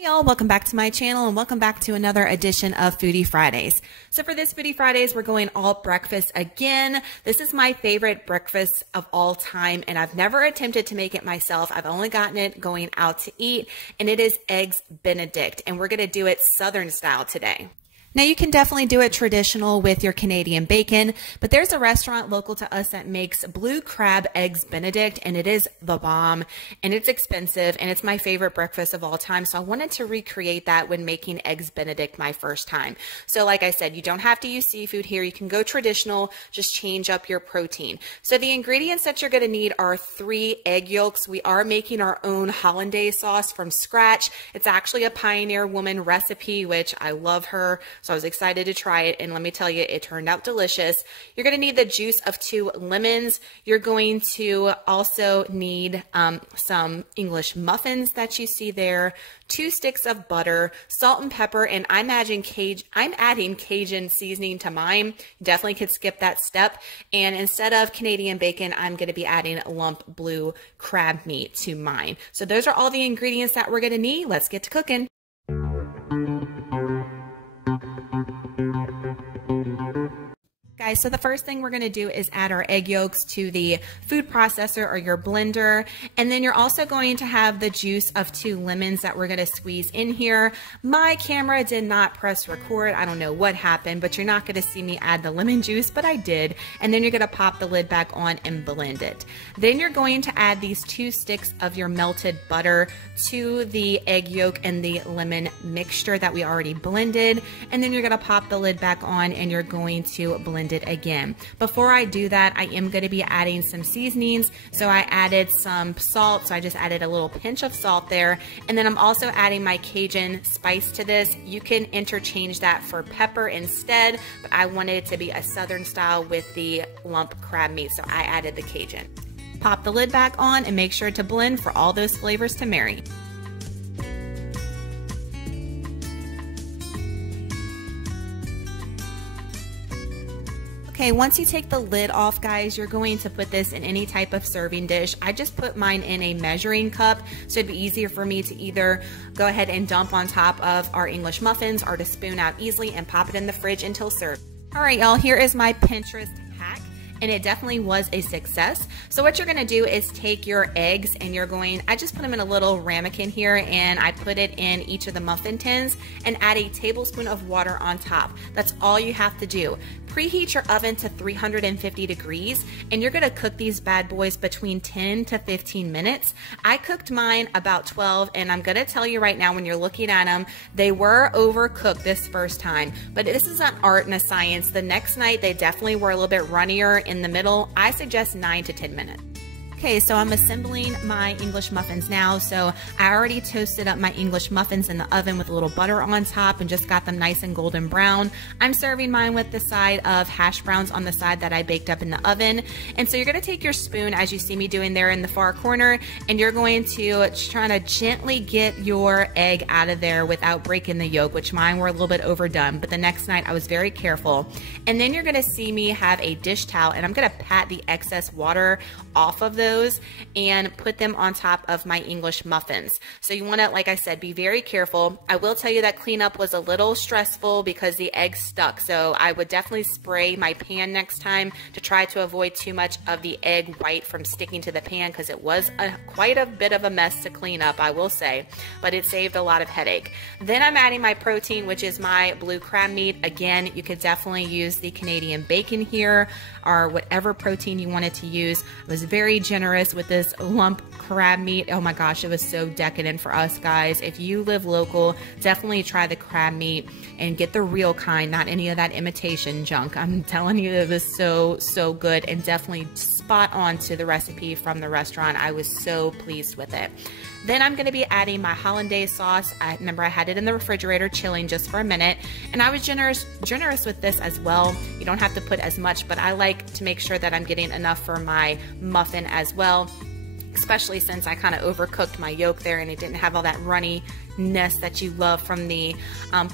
Hey y'all, welcome back to my channel and welcome back to another edition of Foodie Fridays. So for this Foodie Fridays, we're going all breakfast again. This is my favorite breakfast of all time and I've never attempted to make it myself. I've only gotten it going out to eat and it is Eggs Benedict and we're going to do it Southern style today. Now you can definitely do it traditional with your Canadian bacon, but there's a restaurant local to us that makes blue crab eggs Benedict and it is the bomb and it's expensive and it's my favorite breakfast of all time. So I wanted to recreate that when making eggs Benedict my first time. So like I said, you don't have to use seafood here. You can go traditional, just change up your protein. So the ingredients that you're going to need are 3 egg yolks. We are making our own hollandaise sauce from scratch. It's actually a Pioneer Woman recipe, which I love her. So I was excited to try it, and let me tell you, it turned out delicious. You're going to need the juice of 2 lemons. You're going to also need some English muffins that you see there, 2 sticks of butter, salt and pepper, and I'm adding Cajun seasoning to mine. You definitely could skip that step. And instead of Canadian bacon, I'm going to be adding lump blue crab meat to mine. So those are all the ingredients that we're going to need. Let's get to cooking. Guys, so the first thing we're going to do is add our egg yolks to the food processor or your blender. And then you're also going to have the juice of 2 lemons that we're going to squeeze in here. My camera did not press record. I don't know what happened, but you're not going to see me add the lemon juice, but I did. And then you're going to pop the lid back on and blend it. Then you're going to add these 2 sticks of your melted butter to the egg yolk and the lemon mixture that we already blended. And then you're going to pop the lid back on and you're going to blend it again. Before I do that, I am going to be adding some seasonings. So I added some salt. So I just added a little pinch of salt there. And then I'm also adding my Cajun spice to this. You can interchange that for pepper instead, but I wanted it to be a Southern style with the lump crab meat. So I added the Cajun. Pop the lid back on and make sure to blend for all those flavors to marry. Okay, once you take the lid off, guys, you're going to put this in any type of serving dish. I just put mine in a measuring cup, so it'd be easier for me to either go ahead and dump on top of our English muffins or to spoon out easily and pop it in the fridge until served. All right, y'all, here is my Pinterest hack. And it definitely was a success. So what you're gonna do is take your eggs and I just put them in a little ramekin here and I put it in each of the muffin tins and add a tablespoon of water on top. That's all you have to do. Preheat your oven to 350 degrees and you're gonna cook these bad boys between 10 to 15 minutes. I cooked mine about 12 and I'm gonna tell you right now when you're looking at them, they were overcooked this first time, but this is an art and a science. The next night they definitely were a little bit runnier in the middle. I suggest 9 to 10 minutes. Okay, so I'm assembling my English muffins now. So I already toasted up my English muffins in the oven with a little butter on top and just got them nice and golden brown. I'm serving mine with the side of hash browns on the side that I baked up in the oven. And so you're gonna take your spoon, as you see me doing there in the far corner, and you're going to try to gently get your egg out of there without breaking the yolk, which mine were a little bit overdone, but the next night I was very careful. And then you're gonna see me have a dish towel and I'm gonna pat the excess water off of those and put them on top of my English muffins. So you want to, like I said, be very careful. I will tell you that cleanup was a little stressful because the eggs stuck. So I would definitely spray my pan next time to try to avoid too much of the egg white from sticking to the pan because it was quite a bit of a mess to clean up, I will say, but it saved a lot of headache. Then I'm adding my protein, which is my blue crab meat. Again, you could definitely use the Canadian bacon here or whatever protein you wanted to use. I was very generous with this lump crab meat. Oh my gosh, it was so decadent for us, guys. If you live local, definitely try the crab meat and get the real kind, not any of that imitation junk. I'm telling you, it was so good and definitely spot on to the recipe from the restaurant. I was so pleased with it. Then I'm going to be adding my hollandaise sauce. Remember, I had it in the refrigerator chilling just for a minute, and I was generous with this as well. You don't have to put as much, but I like to make sure that I'm getting enough for my muffin as well, especially since I kind of overcooked my yolk there and it didn't have all that runniness that you love from the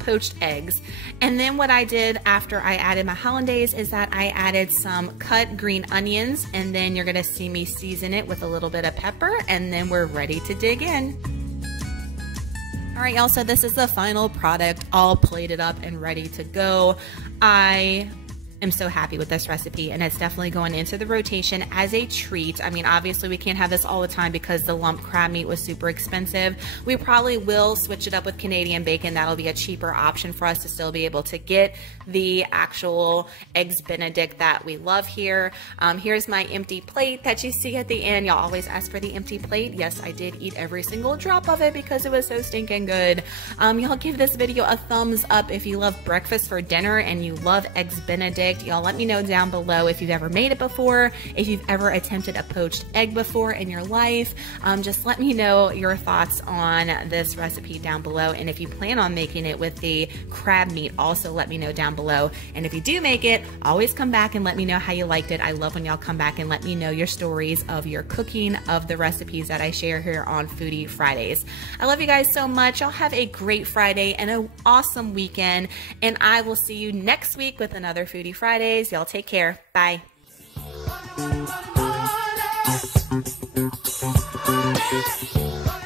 poached eggs. And then what I did after I added my hollandaise is that I added some cut green onions, and then you're gonna see me season it with a little bit of pepper, and then we're ready to dig in. All right, y'all, so this is the final product all plated up and ready to go. I am so happy with this recipe, and it's definitely going into the rotation as a treat. I mean, obviously we can't have this all the time because the lump crab meat was super expensive. We probably will switch it up with Canadian bacon. That'll be a cheaper option for us to still be able to get the actual eggs Benedict that we love here. Here's my empty plate that you see at the end. Y'all always ask for the empty plate. Yes, I did eat every single drop of it because it was so stinking good. Y'all give this video a thumbs up if you love breakfast for dinner and you love eggs Benedict. Y'all let me know down below if you've ever made it before, if you've ever attempted a poached egg before in your life. Just let me know your thoughts on this recipe down below, and if you plan on making it with the crab meat, also let me know down below. And if you do make it, always come back and let me know how you liked it. I love when y'all come back and let me know your stories of your cooking of the recipes that I share here on Foodie Fridays. I love you guys so much. Y'all have a great Friday and an awesome weekend, and I will see you next week with another Foodie Fridays. Y'all take care. Bye. Hollandaise.